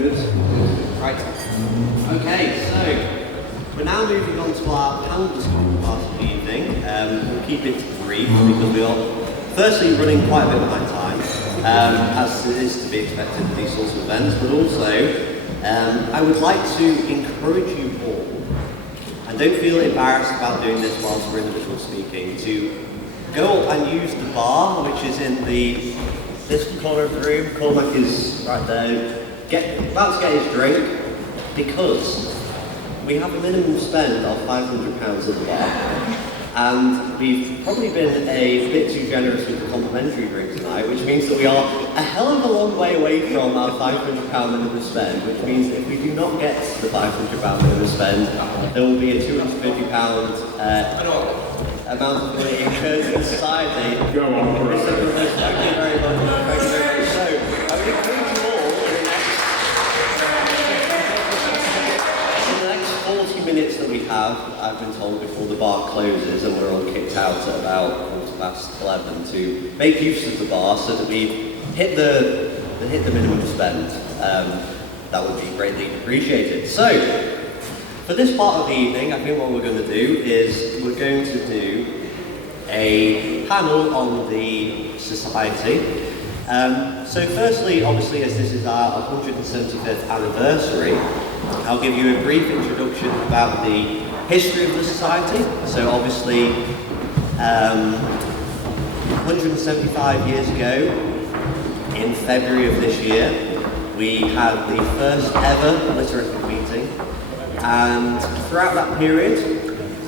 Good. Right. Okay, so we're now moving on to our panel discussion part of the evening. We'll keep it brief because we are firstly running quite a bit behind time, as it is to be expected with these sorts of events, but also I would like to encourage you all, and don't feel embarrassed about doing this whilst we're individual speaking, to go up and use the bar, which is in this corner of the room. Cormac is right there, about to get his drink, because we have a minimum spend of £500 at the bar, and we've probably been a bit too generous with the complimentary drink tonight, which means that we are a hell of a long way away from our £500 minimum spend, which means that if we do not get the £500 minimum spend, there will be a £250 amount of money incurred in society. Go on, Thank you very much. Thank you very much. So, I would encourage you all in the next 40 minutes that we have, I've been told, before the bar closes and we're all kicked out at about 11:15, to make use of the bar so that we hit the minimum spend. That would be greatly appreciated. So, for this part of the evening, I think what we're going to do is we're going to do a panel on the society. So firstly, obviously, as this is our 175th anniversary, I'll give you a brief introduction about the history of the society. So obviously, 175 years ago, in February of this year, we had the first ever Literific meeting. And throughout that period,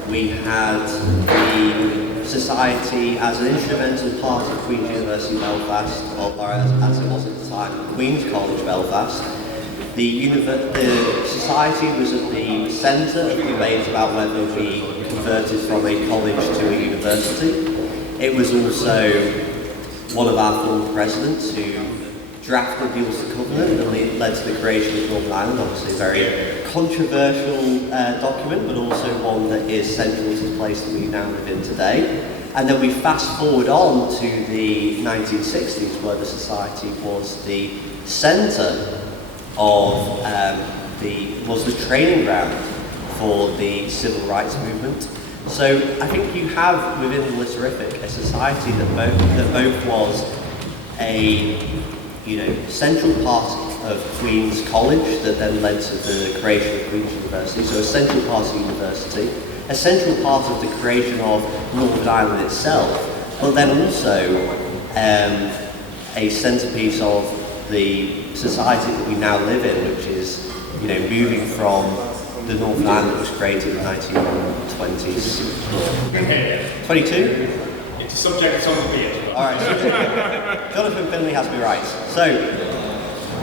we had the society as an instrumental part of Queen's University Belfast, or as it was at the time, Queen's College Belfast. The society was at the centre of debate about whether we converted from a college to a university. It was also one of our former presidents who drafted the Ulster Covenant that led to the creation of Northern Ireland, obviously a very controversial document, but also one that is central to the place that we now live in today. And then we fast forward on to the 1960s, where the society was the centre of was the training ground for the civil rights movement. So I think you have within the Literific a society that both was a central part of Queen's College that then led to the creation of Queen's University, so a central part of the university, a central part of the creation of Northern Ireland itself, but then also a centrepiece of the society that we now live in, which is, moving from the Northern Ireland that was created in the 1920s. 22? It's a subject on the page. Alright, Jonathan Finley has me right. So,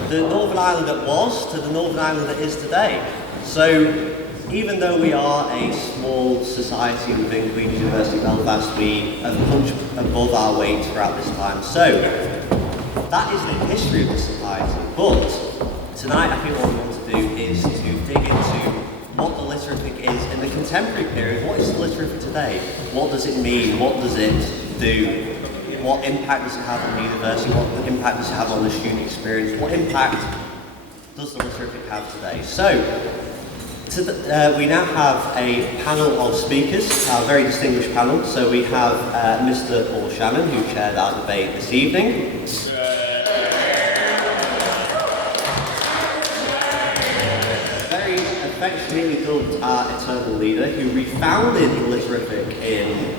the Northern Ireland that was to the Northern Ireland that is today. So, even though we are a small society within Queen's University Belfast, we have punched above our weight throughout this time. So, that is the history of the society. But, tonight I think what we want to do is to dig into what the Literific is in the contemporary period. What is the Literific today? What does it mean? What does it do? What impact does it have on the university? What impact does it have on the student experience? What impact does the Literific have today? So, we now have a panel of speakers, a very distinguished panel. So we have Mr. Paul Shannon, who chaired our debate this evening. Very affectionately dubbed our eternal leader, who refounded the Literific in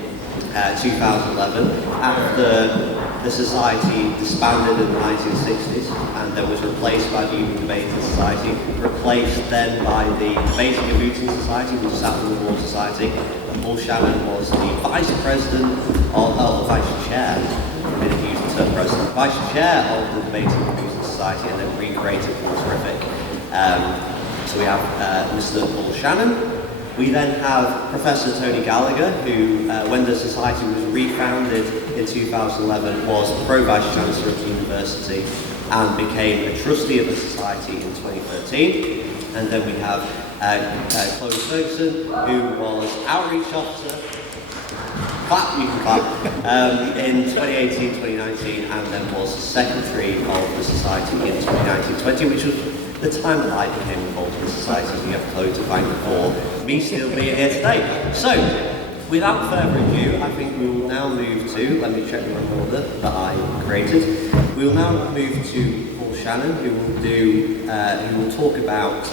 2011 after the society disbanded in the 1960s and then was replaced by the Union Debating Society, replaced then by the Debating and Mooting Society, which sat in the Law Society. And Paul Shannon was the vice president, or vice chair, I didn't use the term president, vice chair of the Debating and Mooting Society, and then recreated the Literific. So we have Mr. Paul Shannon. We then have Professor Tony Gallagher, who, when the society was refounded in 2011, was Pro-Vice Chancellor of the University and became a trustee of the society in 2013. And then we have Chloe Ferguson, who was Outreach Officer, you can clap, in 2018-2019, and then was Secretary of the society in 2019-20, which was the time that I became involved in the society, we have Chloe to thank for me still being here today. So, without further ado, I think we will now move to, let me check the order that I created. We will now move to Paul Shannon, who will talk about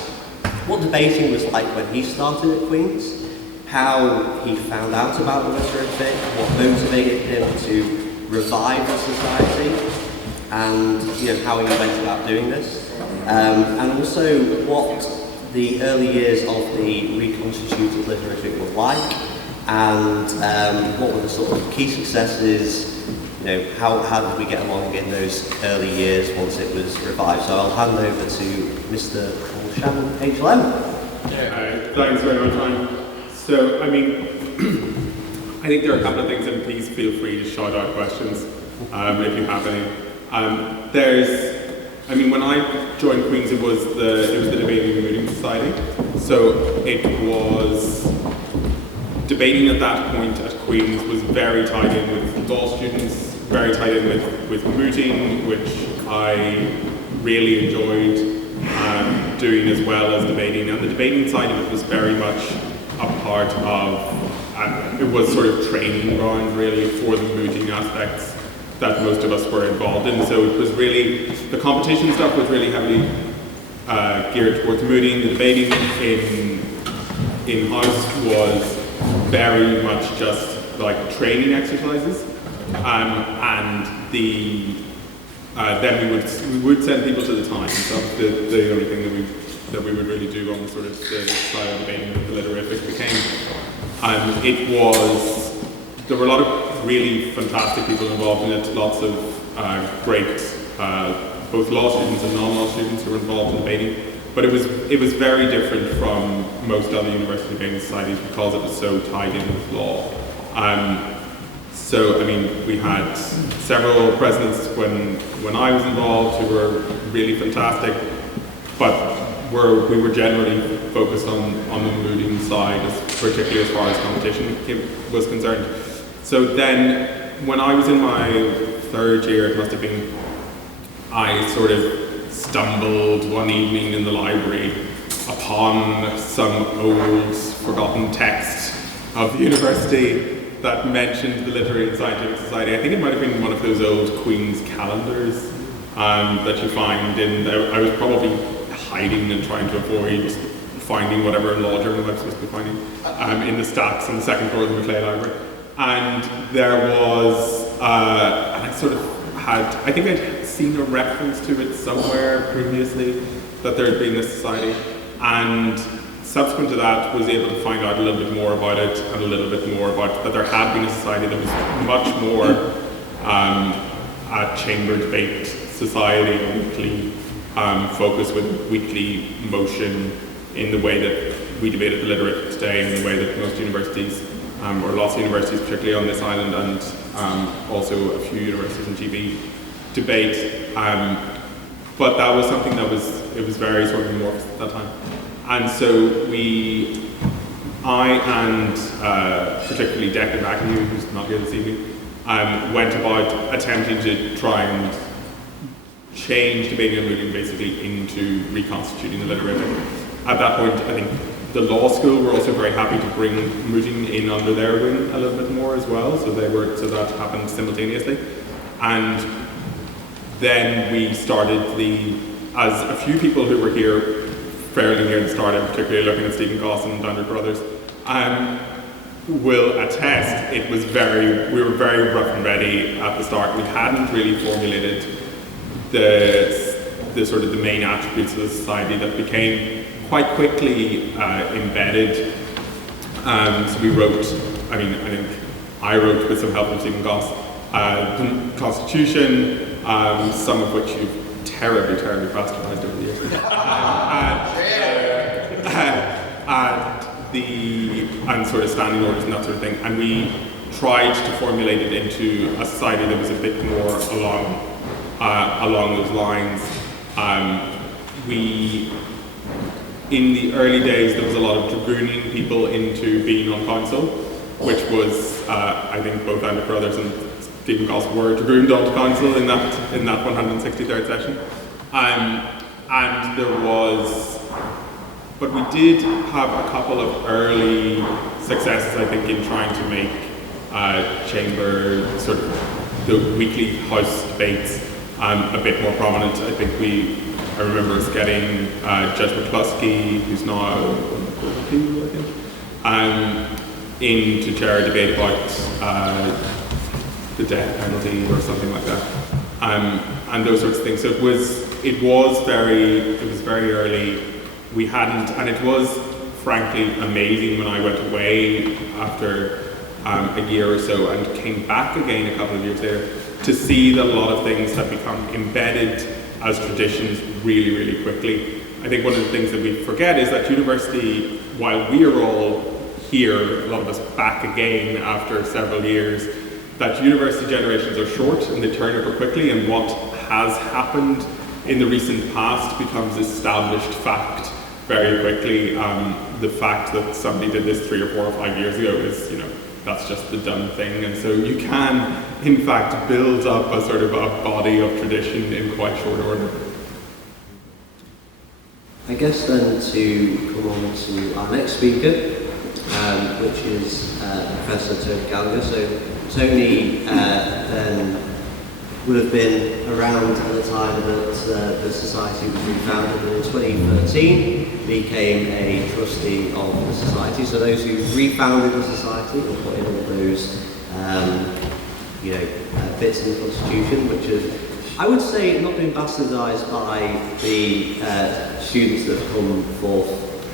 what debating was like when he started at Queen's, how he found out about the Literific, what motivated him to revive the society, and how he went about doing this, and also what the early years of the reconstituted Literific were like, and what were the sort of key successes. How did we get along in those early years once it was revived? So I'll hand over to Mr. Paul Shannon HLM. Thanks very much, Ryan. So, I think there are a couple of things, and please feel free to shout out questions if you have any. When I joined Queen's, it was the Debating and Mooting Society. So it was debating at that point at Queen's was very tied in with law students, very tied in with mooting, which I really enjoyed doing as well as debating. And the debating side of it was very much a part of, it was sort of training ground really for the mooting aspects that most of us were involved in. So it was really, the competition stuff was really heavily geared towards mooting. The debating in-house was very much just like training exercises. And then we would send people to the Times. That was the only thing that we would really do on sort of the style debating that the Literific became. There were a lot of really fantastic people involved in it, lots of great both law students and non-law students who were involved in debating. But it was very different from most other university debating societies because it was so tied in with law. We had several presidents when I was involved who were really fantastic, but we were generally focused on the mooting side, particularly as far as competition was concerned. So then, when I was in my third year, it must have been, I sort of stumbled one evening in the library upon some old forgotten text of the university that mentioned the Literary and Scientific Society. I think it might have been one of those old Queen's calendars that you find I was probably hiding and trying to avoid finding whatever law journal I was supposed to be finding in the stacks on the second floor of the Macleay Library. And there was, and I think I'd seen a reference to it somewhere previously, that there had been this society, and subsequent to that was able to find out a little bit more about it, and a little bit more about that there had been a society that was much more a chamber debate society, a weekly focus with weekly motion in the way that we debated the Literific today, in the way that most universities, or lots of universities, particularly on this island, and also a few universities in GB, debate. But that was something that was very sort of amorphous at that time. And so I and particularly Declan McAnew, who's not here this evening, went about attempting to try and change debating and mooting basically into reconstituting the Literific. At that point, I think the law school were also very happy to bring mooting in under their wing a little bit more as well, so that happened simultaneously. And then we started as a few people who were here fairly near the start, and particularly looking at Stephen Goss and Dandridge Brothers, will attest, we were very rough and ready at the start. We hadn't really formulated the sort of the main attributes of the society that became quite quickly embedded. So we wrote, I think I wrote with some help from Stephen Goss, the Constitution, some of which you've terribly bastardized over the years. And sort of standing orders and that sort of thing. And we tried to formulate it into a society that was a bit more along those lines. In the early days, there was a lot of dragooning people into being on council, which was, I think both Andrew Brothers and Stephen Goss were dragooned onto council in that 163rd session. And there was, but we did have a couple of early successes, I think, in trying to make chamber, sort of the weekly house debates a bit more prominent. I think I remember us getting Judge McCluskey, who's now in to chair a debate about the death penalty or something like that, and those sorts of things. So it was very early. We hadn't, and it was frankly amazing when I went away after a year or so and came back again a couple of years later to see that a lot of things have become embedded as traditions really, really quickly. I think one of the things that we forget is that university, while we are all here, a lot of us back again after several years, that university generations are short and they turn over quickly, and what has happened in the recent past becomes established fact very quickly. The fact that somebody did this 3 or 4 or 5 years ago is, that's just the done thing. And so you can, in fact, build up a sort of a body of tradition in quite short order. I guess then to come on to our next speaker, which is Professor Tony Gallagher. So Tony then would have been around at the time that the society was refounded, and in 2013 became a trustee of the society. So those who refounded the society will put in all those bits in the constitution, which have, I would say, not been bastardised by the students that have come forth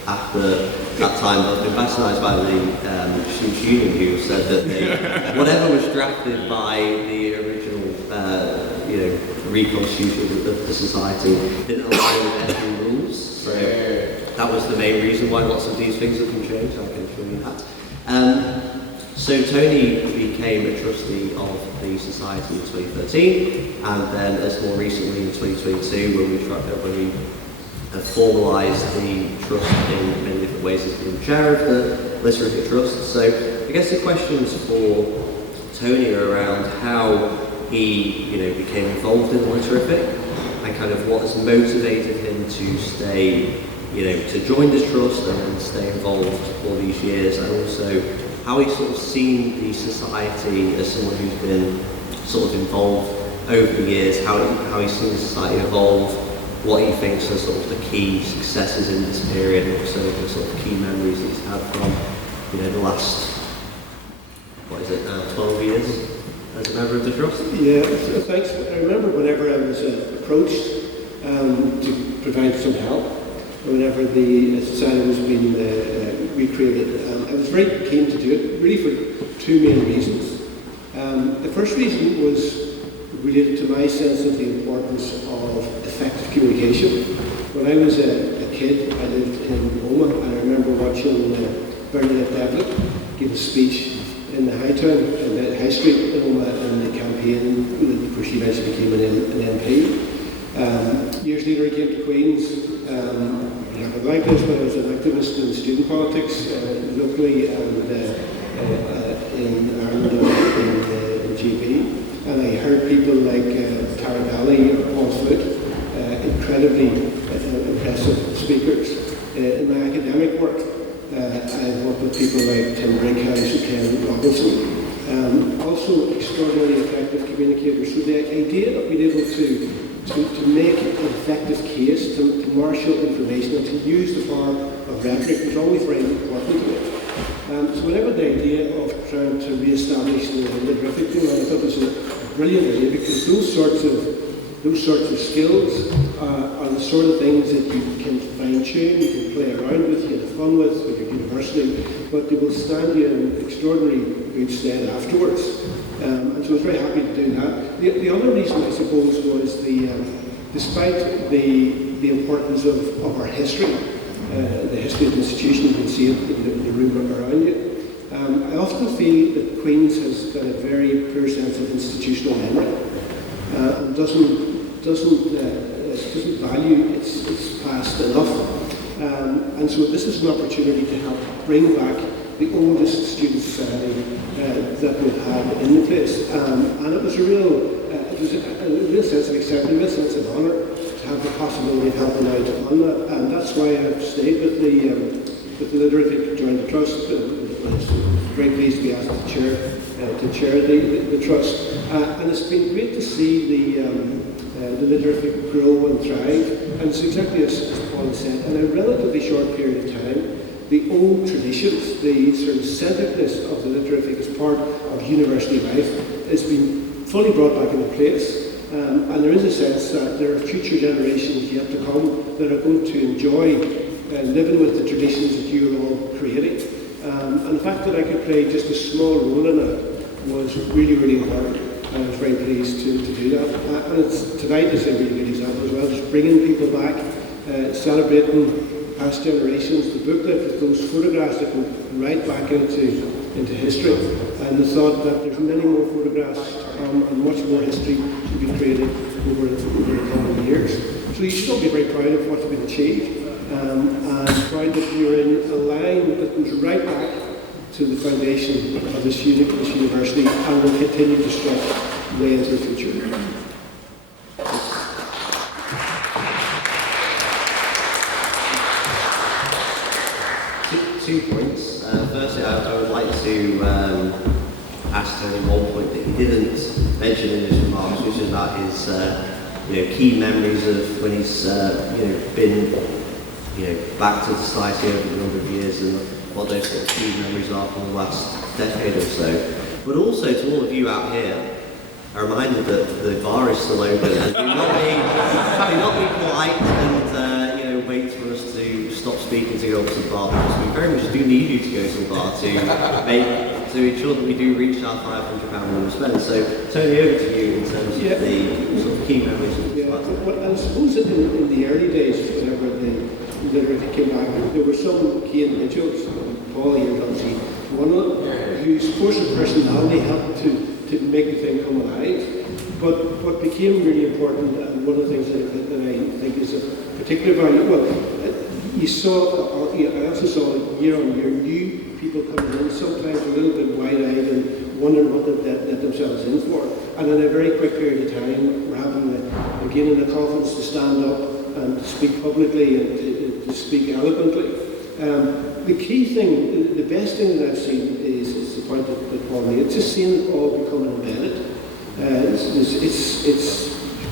after that time, but have been bastardised by the students' union, who said that whatever was drafted by the original reconstitution of the society didn't align with FU rules. So that was the main reason why lots of these things have been changed. I can show you that. So Tony became a trustee of the society in 2013, and then as more recently in 2022 when we formalised the trust in many different ways as being chair of the Literific Trust. So I guess the questions for Tony are around how he became involved in the Literific and kind of what has motivated him to stay, to join this trust and stay involved all these years, and also how he's sort of seen the society as someone who's been sort of involved over the years, how he's seen the society evolve, what he thinks are sort of the key successes in this period, and also the sort of key memories that he's had from, the last, 12 years as a member of the trust. Yeah, so thanks. I remember whenever I was approached to provide some help, whenever the society was being recreated, I was very keen to do it, really for 2 main reasons. The first reason was related to my sense of the importance of effective communication. When I was a kid, I lived in Roma, and I remember watching Bernadette Devlin give a speech in the High Street in Roma in the campaign before she eventually became an MP. Years later, I came to Queen's. I liked this when I was an activist in student politics locally and in Ireland in GB. And I heard people like Tara Gallagher or Paul Foote, incredibly impressive speakers. In my academic work, I've worked with people like Tim Brinkhouse and Ken Robinson, also extraordinarily effective communicators. So the idea of being able to make an effective case, to marshal information and to use the power of rhetoric was always very important to me. So whenever the idea of trying to re-establish the Literific thing, I thought it was a brilliant idea, because those sorts of skills are the sort of things that you can fine-tune, you can play around with, you have fun with your university, but they will stand you in extraordinary good stead afterwards. And so I was very happy to do that. The other reason, I suppose, was despite the importance of our history, the history of the institution, you can see it in the room around you. I often feel that Queen's has got a very poor sense of institutional memory and doesn't value its past enough. And so this is an opportunity to help bring back the oldest student society that we've had in the place. And it was a real sense of excitement, a real sense of honour have the possibility of helping out on that. And that's why I've stayed with the Literific Adjourned Trust. I was very pleased to be asked to chair the trust. And it's been great to see the Literific grow and thrive. And it's exactly as Paul said, in a relatively short period of time, the old traditions, the sort of centeredness of the Literific as part of university life has been fully brought back into place. And there is a sense that there are future generations yet to come that are going to enjoy living with the traditions that you are all creating. And the fact that I could play just a small role in that was really, really important. And I was very pleased to do that. And tonight is a really good example as well, just bringing people back, celebrating past generations, the booklet with those photographs that go right back into history. And the thought that there's many more photographs and much more history to be created over the coming years. So you should all be very proud of what's been achieved, and proud that you're in a line that goes right back to the foundation of this university and will continue to stretch way into the future. 2 points. Firstly, I would like to ask Tony one point that he didn't mention in his remarks, which is about his key memories of when he's been back to the society over a number of years, and what those sort of key memories are from the last decade or so. But also to all of you out here, a reminder that the bar is still open, and do not be polite and wait for us to stop speaking to go up to the bar, because we very much do need you to go to the bar to ensure that we do reach our £500 minimum spend. So, Tony, over to you in terms of the sort of key memories of the class. Well, I suppose that in the early days, whenever the Literific came back, there were some key individuals, Paul here, obviously, one of them, whose force of personality helped to make the thing come alive. But what became really important, and one of the things that I think is of particular value, I also saw year on year new people coming in, sometimes a little bit wide-eyed and wondering what they'd let themselves in for. And in a very quick period of time, we're gaining the confidence to stand up and to speak publicly and to speak eloquently. The key thing, the best thing that I've seen is the point that Paul made. It's just seeing it all becoming embedded.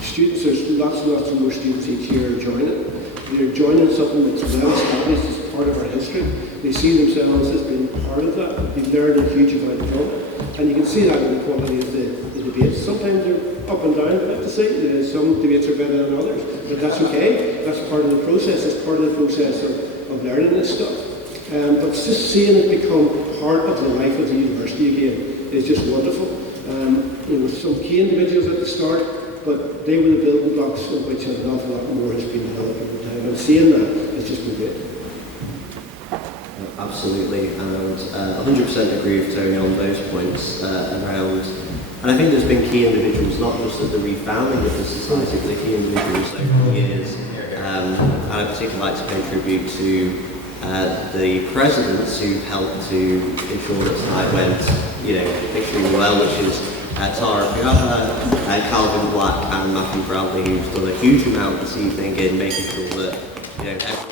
Students, there's lots and lots more students each year joining. They're joining something that's well established as part of our history. They see themselves as being part of that. They've learned a huge amount from it. And you can see that in the quality of the debates. Sometimes they're up and down, I have to say. Some debates are better than others. But that's okay. That's part of the process. It's part of the process of learning this stuff. But just seeing it become part of the life of the university again is just wonderful. Some key individuals at the start, but they were the building blocks on which an awful lot more has been developed over time. And seeing that has just been great. Absolutely, and 100% agree with Tony on those points around. And I think there's been key individuals, not just at the refounding of the society, but the key individuals over the years. And I'd particularly like to pay tribute to the presidents who helped to ensure that tonight went, extremely well, which is Tara Piava, Calvin Black, and Matthew Bradley, who's done a huge amount this evening in making sure that everyone.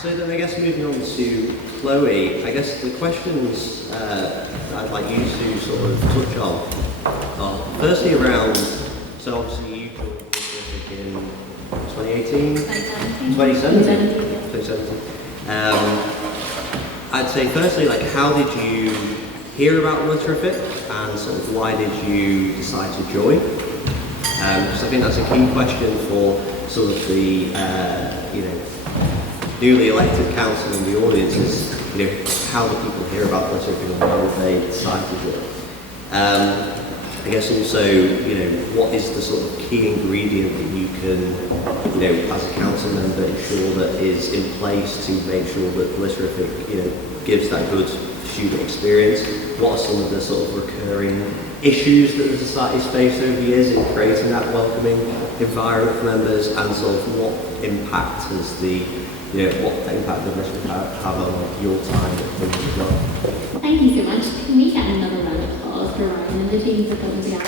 So then I guess moving on to Chloe, I guess the questions I'd like you to sort of touch on are firstly around, so obviously you joined Literific in 2018? 2017. I'd say firstly, how did you hear about Literific, and sort of why did you decide to join? Because I think that's a key question for sort of the newly elected council in the audience is, how do people hear about Literific and why would they decide to join? I guess also, what is the sort of key ingredient that you can, as a council member, ensure that is in place to make sure that Literific, gives that good student experience? What are some of the sort of recurring issues that the society's faced over the years in creating that welcoming environment for members, and sort of what impact has what impact does Literific have on your time at the job? Thank you so much. Can we get another round of applause for Ryan and the team for putting together?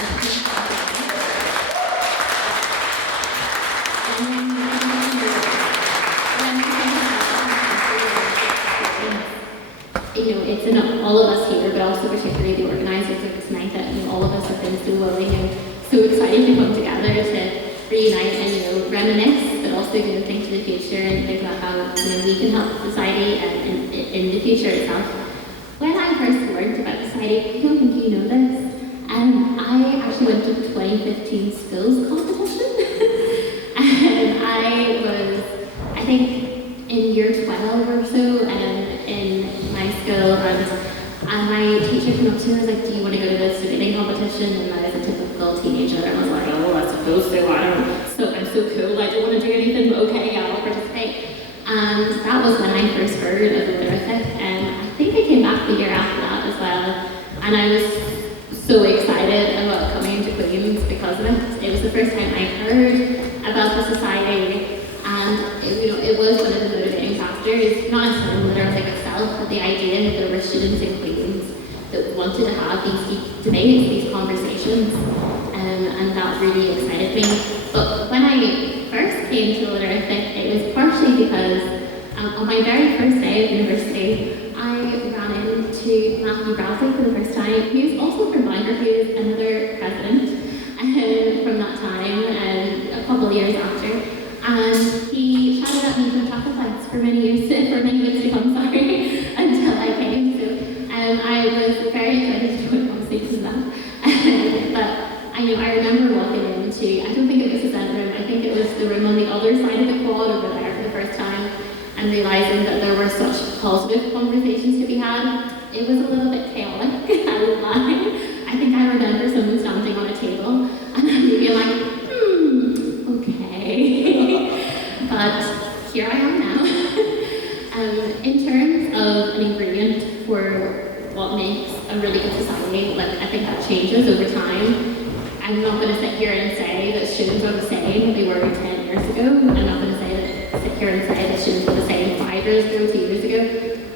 It's enough, all of us here, but also particularly the organisers of this night, that all of us have been so willing and so excited to come together to reunite and reminisce, but also think to the future and think about how we can help society and in the future itself. When I first learned about the society, I don't think you know this, I actually went to the 2015 skills competition. And I was, I think, in year 12 or so in my school, and my teacher came up to me and was like, do you want to go to this debating competition? And I was a typical teenager, and I was like, oh, I suppose so, I'm so cool, I don't want to do anything, but okay, yeah, I'll participate. And that was when I first heard of Literific, and I think I came back the year after that as well, and I was so excited about coming to Queen's because of it. It was the first time I heard about the society, and it was one of the motivating factors, not necessarily Literific itself, but the idea that there were students in Queen's that wanted to have these deep debates, these conversations, and that really excited me. But when I first came to Literific, it was partially because on my very first day at university, I ran into Matthew Bradley for the first time. He was also from Gallagher, he was another president from that time, a couple of years after. And he shouted at me from chocolate lights for many weeks to come, until I came. So I was very excited to join conversations with that. But I remember walking into, I don't think it was the centre room, I think it was the room on the other side of the quad over there for the first time, and realising that there were such positive conversations to be had. It was a little bit chaotic, I won't lie. I think I remember someone standing on a table, and I'd be like, okay. But here I am now. In terms of an ingredient for what makes a really good society, I think that changes over time. I'm not going to sit here and say that students are the same they were 10 years ago. I'm not going to sit here and say that students were the same 5 years ago, 2 years ago.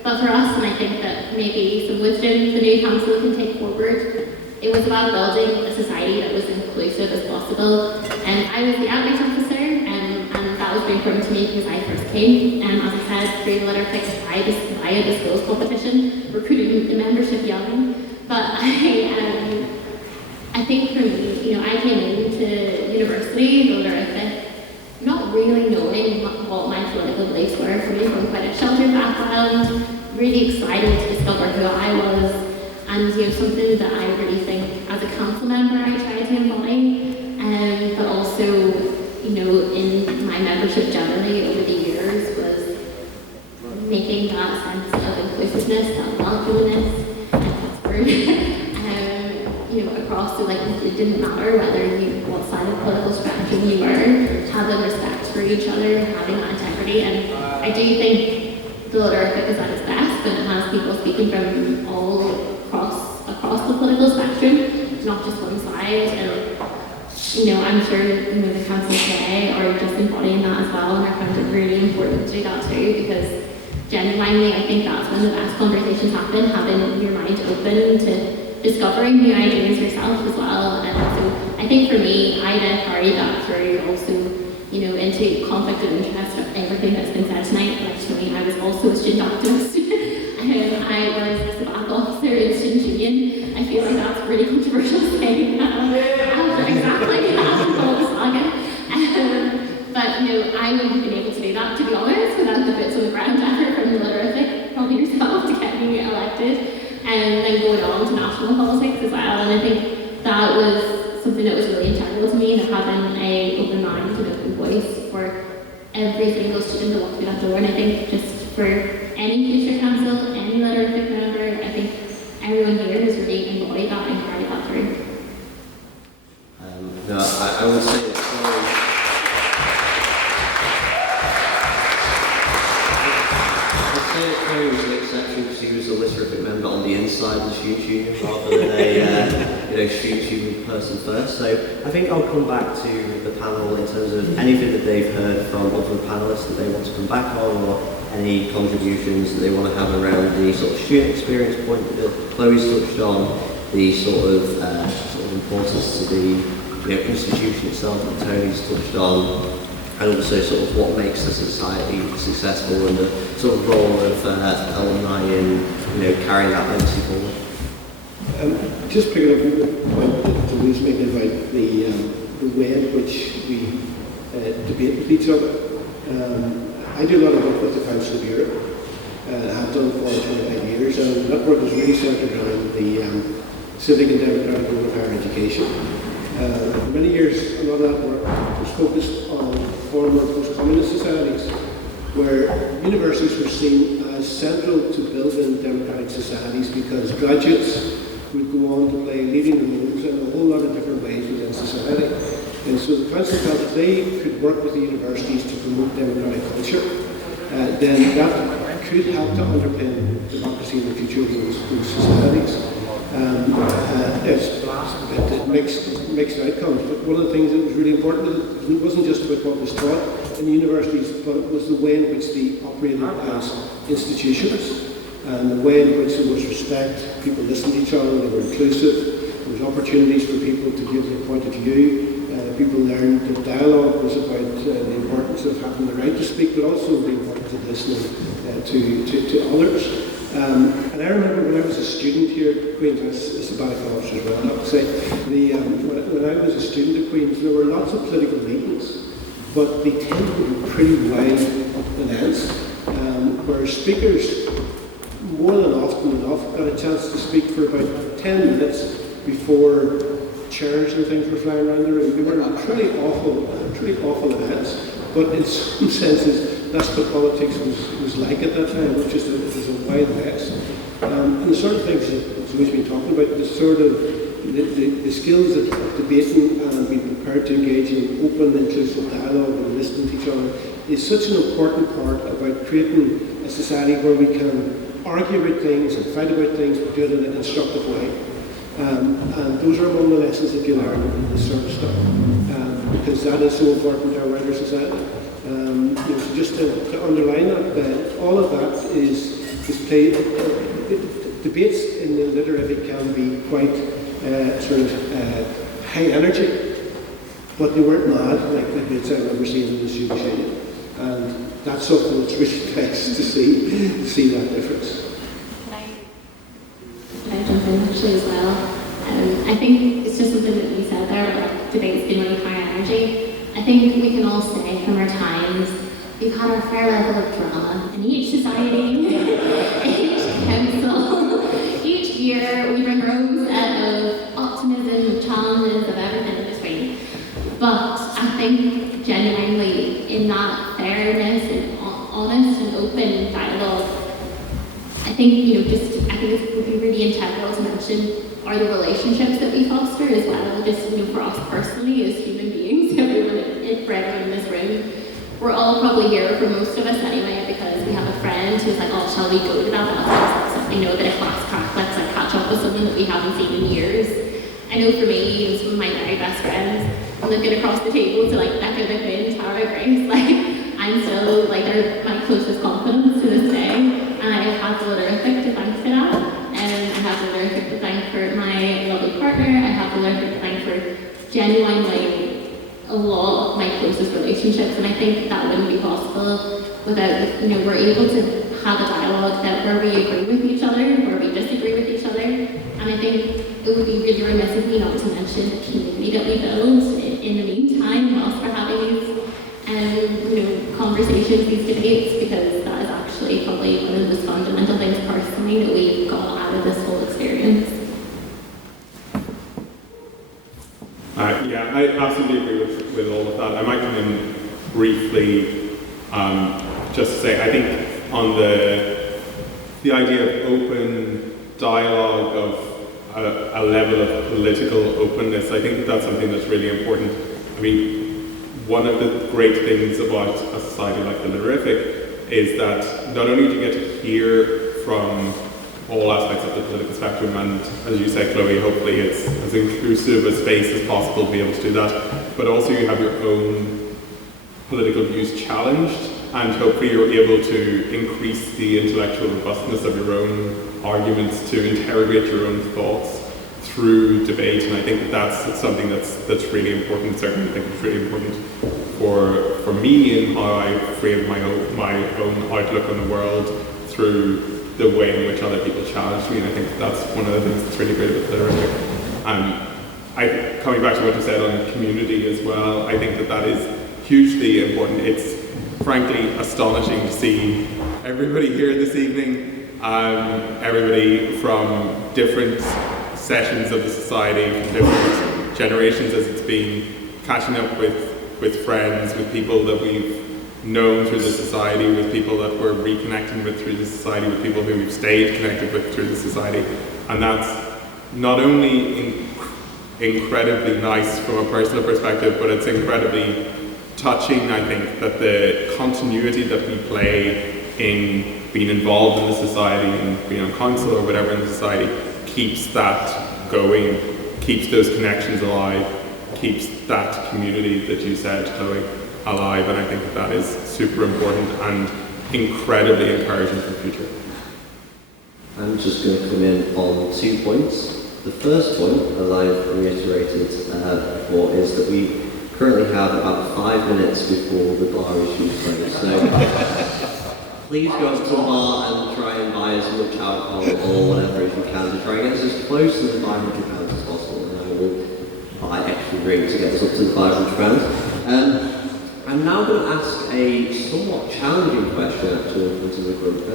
But for us, and I think that maybe some wisdom the new council can take forward, it was about building a society that was inclusive as possible. And I was the outreach officer, and that was very important to me because I first came, and as I said, through the Literific via the skills competition, recruiting the membership young. But I think for me, I came into university, the Literific, not really knowing what my political beliefs were. Coming from quite a sheltered background, really excited to discover who I was, and something that I really think as a council member I tried to embody, but also in my membership generally over the years was making that sense of inclusiveness, that welcomeness, and that's word, across the it didn't matter what side of the political spectrum you were, having respect for each other, having that integrity, and I do think the Literific is at its best when it has people speaking from all across the political spectrum, not just one side. And I'm sure the council today are just embodying that as well, and I find it really important to do that too, because genuinely I think that's when the best conversations happen, having your mind open to discovering new ideas yourself as well. And so I think for me, I then carried that through also into conflict of interest of everything that's been said tonight. Actually, I was also a student activist. I was a sabbatical officer in Student Union. I feel like that's a really controversial to say. Exactly, after all the saga. But I wouldn't have been able to do that, to be honest, without the boots on the ground effort from the Literific, probably yourself, to get me elected, and then going on to national politics as well. And I think that was something that was really integral to me, that having an open mind and open voice for every single student that walked through that door. And I think just for any future council, any Literific member, I think everyone here has really embodied that and carried that through. I would say that Chloe was an exception because she was a Literific member on the inside of the Students' Union rather than a Students' Union person first. So I think I'll come back to the panel in terms of anything that they've heard from other panellists that they want to come back on, or any contributions that they want to have around the sort of student experience point that Chloe's touched on, the sort of importance to the institution itself that Tony's touched on, and also sort of what makes the society successful and the sort of role of alumni in carrying that legacy forward. Just picking up on the point that Louise making about the way in which we debate with each other. I do a lot of work with the Council of Europe. I've done for 25 years, and that work is really centred around the civic and democratic role of higher education. For many years, a lot of that work was focused on former post-communist societies, where universities were seen as central to building democratic societies because graduates would go on to play leading roles in a whole lot of different ways within society. And so the council felt if they could work with the universities to promote democratic culture, then that could help to underpin democracy in the future of those societies. It makes outcomes, but one of the things that was really important is it wasn't just about what was taught in the universities, but it was the way in which they operated as institutions, and the way in which there was respect, people listened to each other, they were inclusive, there was opportunities for people to give their point of view, people learned that dialogue was about the importance of having the right to speak, but also the importance of listening to others. And I remember when I was a student here at Queen's, as a sabbatical officer as well, I have to say, when I was a student at Queen's, there were lots of political meetings, but they tended to be pretty wide events, where speakers, more than often enough, got a chance to speak for about 10 minutes before chairs and things were flying around the room. They were pretty awful events, but in some senses, that's what politics was like at that time, which is it was a wild mess. And the sort of things that we've been talking about, the sort of the skills of debating and being prepared to engage in open, inclusive dialogue and listening to each other is such an important part about creating a society where we can argue about things and fight about things, but do it in a constructive way. And those are among the lessons that you learn in this sort of stuff, because that is so important to our wider society. So just to underline that, all of that is played. Debates in the Literific can be quite high energy, but they weren't mad like the debates I remember seeing in the Civic. And that's something that's really nice to see that difference. Can I jump in actually as well? I think it's just something that we said there about debates being really high energy. I think we can all say from our times, we've had our fair level of drama in each society, each council, each year we bring our own set of optimism, of challenges, of everything in between. But I think genuinely in that fairness and honest and open dialogue, I think it would be really integral to mention are the relationships that we foster as well, just for us personally as human beings, for everyone in this room. We're all probably here, for most of us anyway, because we have a friend who's like, oh, shall we go to that? I know a bit of class crack, let's catch up with someone that we haven't seen in years. I know for me, and some of my very best friends, I'm looking across the table to Becca the Quinn, Tara Grace, I'm still they're my closest confidants to this day, and I have the Literific to thank for that. I have the Literific to thank for my lovely partner. I have the Literific to thank for genuinely a lot of my closest relationships, and I think that wouldn't be possible without we're able to have a dialogue where we agree with each other, where we disagree with each other, and I think it would be really remiss of me not to mention the community that we build in the meantime whilst we're having these conversations, these debates, because that is actually probably one of the most fundamental things personally that we got out of this whole experience. Yeah, I absolutely agree with all of that. I might come in briefly just to say, I think on the idea of open dialogue, of a level of political openness, I think that's something that's really important. I mean, one of the great things about a society like the Literific is that not only do you get to hear from all aspects of the political spectrum, and as you said, Chloe, hopefully it's as inclusive a space as possible to be able to do that, but also you have your own political views challenged, and hopefully you're able to increase the intellectual robustness of your own arguments, to interrogate your own thoughts through debate. And I think that that's something that's really important. Certainly I think it's really important for me in how I frame my own outlook on the world through the way in which other people challenge me. And I think that's one of the things that's really great about Literific. Coming back to what you said on community as well, I think that is hugely important. It's frankly astonishing to see everybody here this evening, everybody from different sessions of the society, from different generations as it's been, catching up with friends, with people that we've known through the society, with people that we're reconnecting with through the society, with people who we've stayed connected with through the society. And that's not only incredibly nice from a personal perspective, but it's incredibly touching, I think, that the continuity that we play in being involved in the society and being on council or whatever in the society keeps that going, keeps those connections alive, keeps that community that you said, Chloe, alive. And I think that is super important and incredibly encouraging for the future. I'm just going to come in on 2 points. The first point, as I've reiterated before, is that we currently have about 5 minutes before the bar is due to close. So please go up to the bar and try and buy as much alcohol or whatever as you can to try and get us as close to the £500 as possible. And I will buy extra drinks to get us up to the £500. I'm now going to ask a somewhat challenging question actually in front of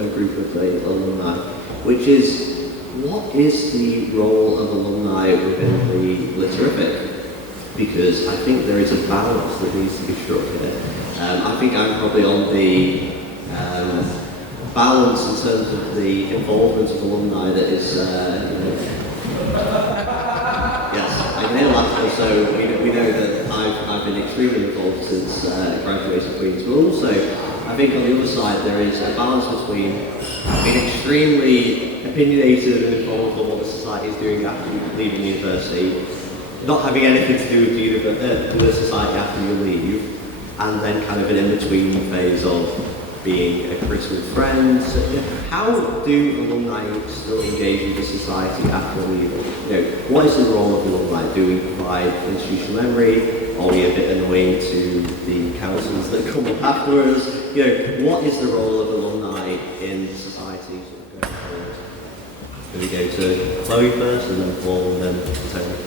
a group of the alumni, which is, what is the role of alumni within the Literific? Because I think there is a balance that needs to be struck here. I think I'm probably on the balance in terms of the involvement of alumni that is, yes, I can hear laughter, so we know that I've been extremely involved since graduating Queen's, but also I think on the other side there is a balance between being extremely opinionated and involved in what the society is doing after leaving university, not having anything to do with the society after you leave, and then kind of an in-between phase of being a critical friend. So, how do alumni still engage with the society after leaving? What is the role of alumni? Do we provide institutional memory? Are we a bit annoying to the councils that come up afterwards? What is the role of alumni in society sort of going forward? Do we go to Chloe first, and then Paul, and then Sarah?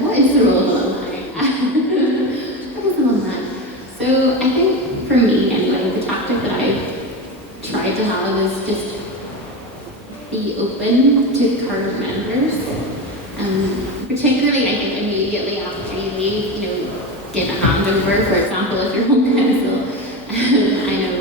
What is the role of alumni? What is alumni? So I think for me anyway, the tactic that I've tried to have is just be open to current members. Particularly I think immediately after you leave, give a handover, for example, if you're home council. I know,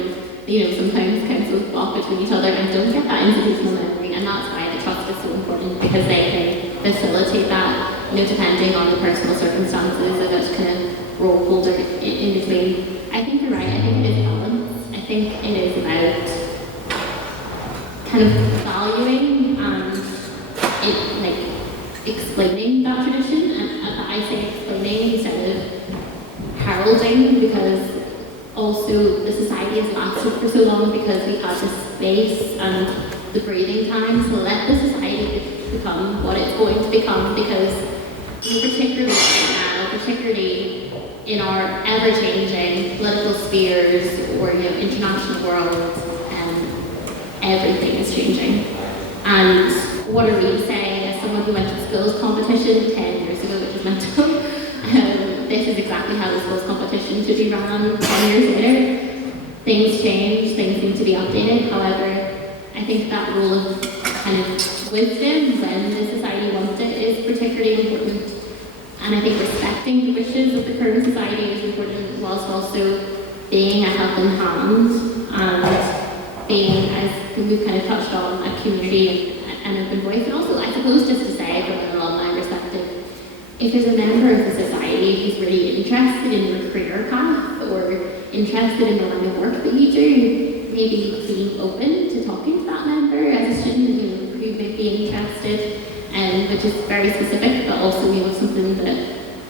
sometimes councils walk between each other and don't get that institutional memory, and that's why the trust is so important, because they can facilitate that, depending on the personal circumstances of each kind of role holder in between. I think you're right, I think it is balance. I think it is about kind of valuing and explaining that tradition, and I say explaining instead of heralding, because also the society has lasted for so long because we've had the space and the breathing time to let the society become what it's going to become, because particularly right now, particularly in our ever-changing political spheres or international world, everything is changing. And what are we saying as someone who went to the schools competition 10 years ago, which is mental? This is exactly how the schools competition should be run 10 years later. Things change, things need to be updated. However, I think that role of kind of wisdom when the society wants it is particularly important. And I think respecting the wishes of the current society is important, whilst also being a helping hand and being, as we've kind of touched on, a community and an open voice. And also, I suppose, just to say from an alumni perspective, if there's a member of the society who's really interested in your career path or interested in the line of work that you do, maybe being open to talking to that member as a student who may be interested, which is very specific, but also something that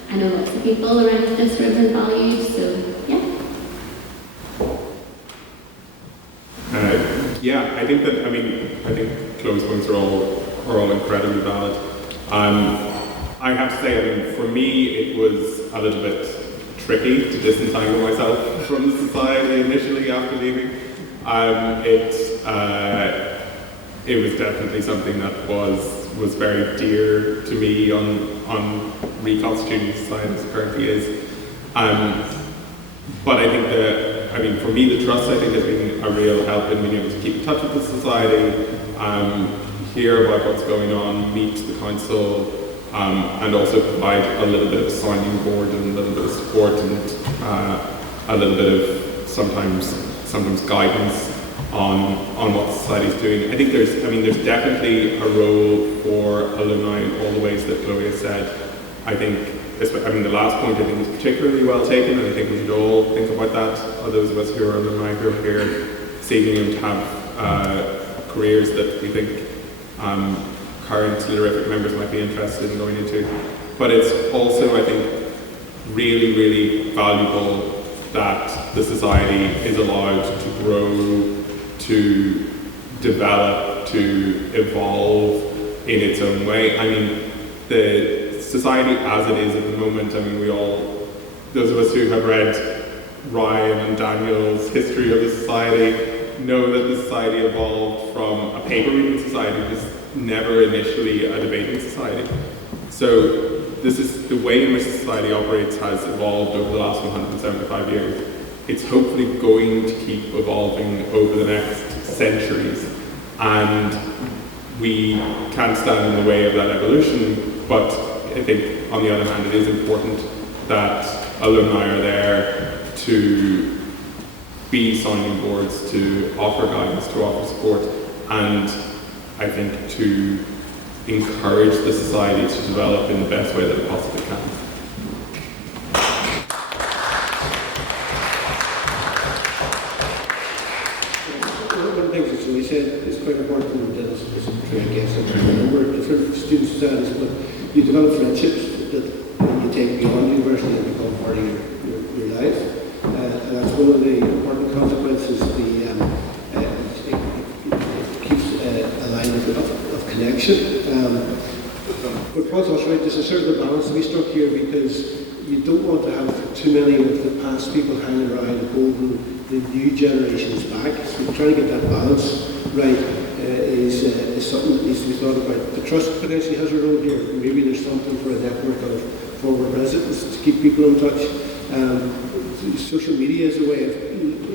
I know lots of people around this room have valued. So yeah. Yeah, I think that, I think close points are all incredibly valid. I have to say, for me, it was a little bit tricky to disentangle myself from the society initially after leaving. It was definitely something that was very dear to me on reconstituting the society as it currently is. But I think for me, the trust, I think, has been a real help in being able to keep in touch with the society, hear about what's going on, meet the council, and also provide a little bit of sounding board and a little bit of support and a little bit of sometimes guidance on what the society is doing. I think there's definitely a role for alumni in all the ways that Chloe has said. I think, the last point I think is particularly well taken, and I think we should all think about that. Those of us who are alumni who are here this evening and have careers that we think current Literific members might be interested in going into. But it's also, I think, really, really valuable that the society is allowed to grow, to develop, to evolve in its own way. The society as it is at the moment, those of us who have read Ryan and Daniel's history of the society know that the society evolved from a paper reading society. It was never initially a debating society. So this is the way in which society operates has evolved over the last 175 years. It's hopefully going to keep evolving over the next centuries, and we can't stand in the way of that evolution. But I think, on the other hand, it is important that alumni are there to be sounding boards, to offer guidance, to offer support, and I think to encourage the society to develop in the best way that it possibly can. One of the things that we said is quite important, and is true, I guess, in a number of different student societies, but you develop friendships that you take beyond university and become part of your life. And that's one of the important consequences. It keeps a line of connection. But Paul's also right, there's a certain balance to be struck here, because you don't want to have too many of the past people hanging around holding the new generations back. So trying to get that balance right is something that needs to be thought about. The trust potentially has a role here. Maybe there's something for a network of former residents to keep people in touch. Social media is a way of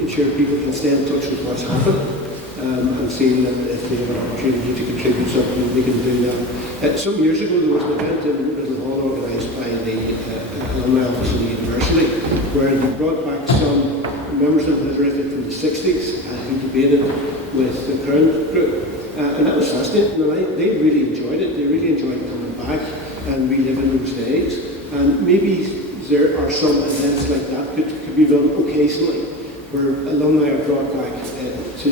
ensuring people can stay in touch with what's happened, and seeing that if they have an opportunity to contribute something, they can do that. Some years ago there was an event in Little Hall organised by the Alumni Office of the University, where they brought back some members of Literific from the 60s who debated with the current group. And that was fascinating, and they really enjoyed it. They really enjoyed coming back and reliving those days. And maybe there are some events like that could be run occasionally, where alumni are brought back to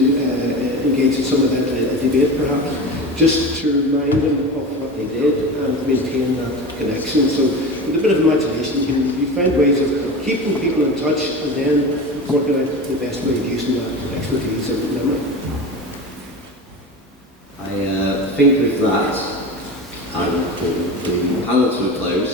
engage in some event, a debate perhaps, just to remind them of what they did and maintain that connection. So with a bit of imagination, you find ways of keeping people in touch and then working out the best way of using that expertise and memory. I think with that, I'm calling the panel to a close.